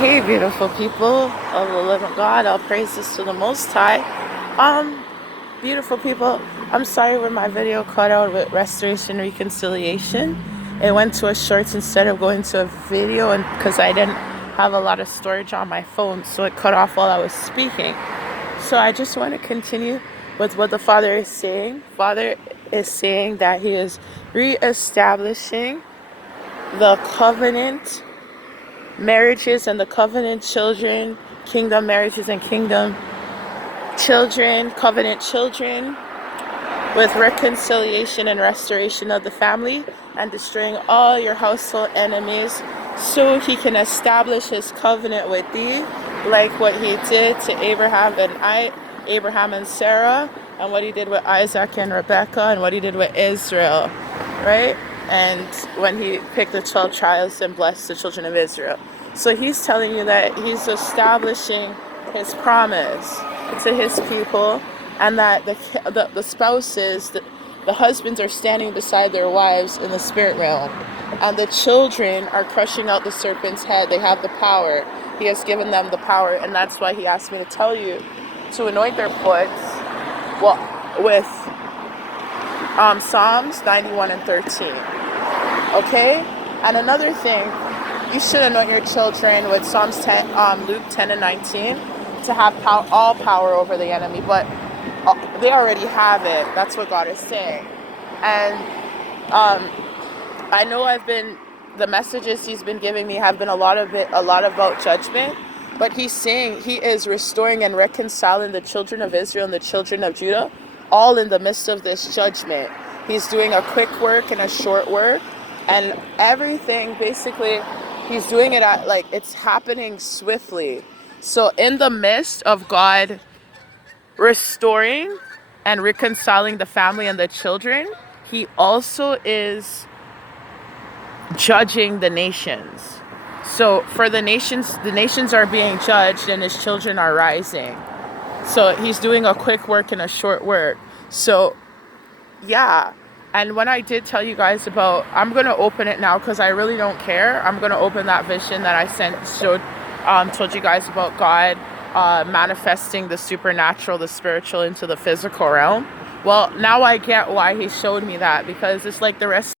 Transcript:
Hey, beautiful people of the living God, all praises to the Most High. Um, Beautiful people, I'm sorry when my video cut out with restoration reconciliation. It went to a short instead of going to a video, and because I didn't have a lot of storage on my phone, so it cut off while I was speaking. So I just want to continue with what the Father is saying. Father is saying that He is reestablishing the covenant marriages and the covenant children, kingdom marriages and kingdom children, covenant children, with reconciliation and restoration of the family and destroying all your household enemies, so he can establish his covenant with thee, like what he did to Abraham and Sarah, and what he did with Isaac and Rebekah, and what he did with Israel, right? And when he picked the 12 tribes and blessed the children of Israel. So he's telling you that he's establishing his promise to his people, and that the spouses, the husbands are standing beside their wives in the spirit realm, and the children are crushing out the serpent's head. They have the power. He has given them the power, and that's why he asked me to tell you to anoint their foot, well, with Psalms 91 and 13. Okay? And another thing, you should anoint your children with Psalms 10, Luke 10 and 19, to have all power over the enemy. But they already have it. That's what God is saying. And I know the messages he's been giving me have been a lot about judgment. But he's saying he is restoring and reconciling the children of Israel and the children of Judah, all in the midst of this judgment. He's doing a quick work and a short work, and everything basically he's doing it it's happening swiftly. So in the midst of God restoring and reconciling the family and the children, he also is judging the nations. So for the nations are being judged and his children are rising. So he's doing a quick work and a short work. So yeah. And when I did tell you guys about, I'm going to open it now because I really don't care. I'm going to open that vision that I told you guys about God manifesting the supernatural, the spiritual into the physical realm. Well, now I get why he showed me that, because it's like the rest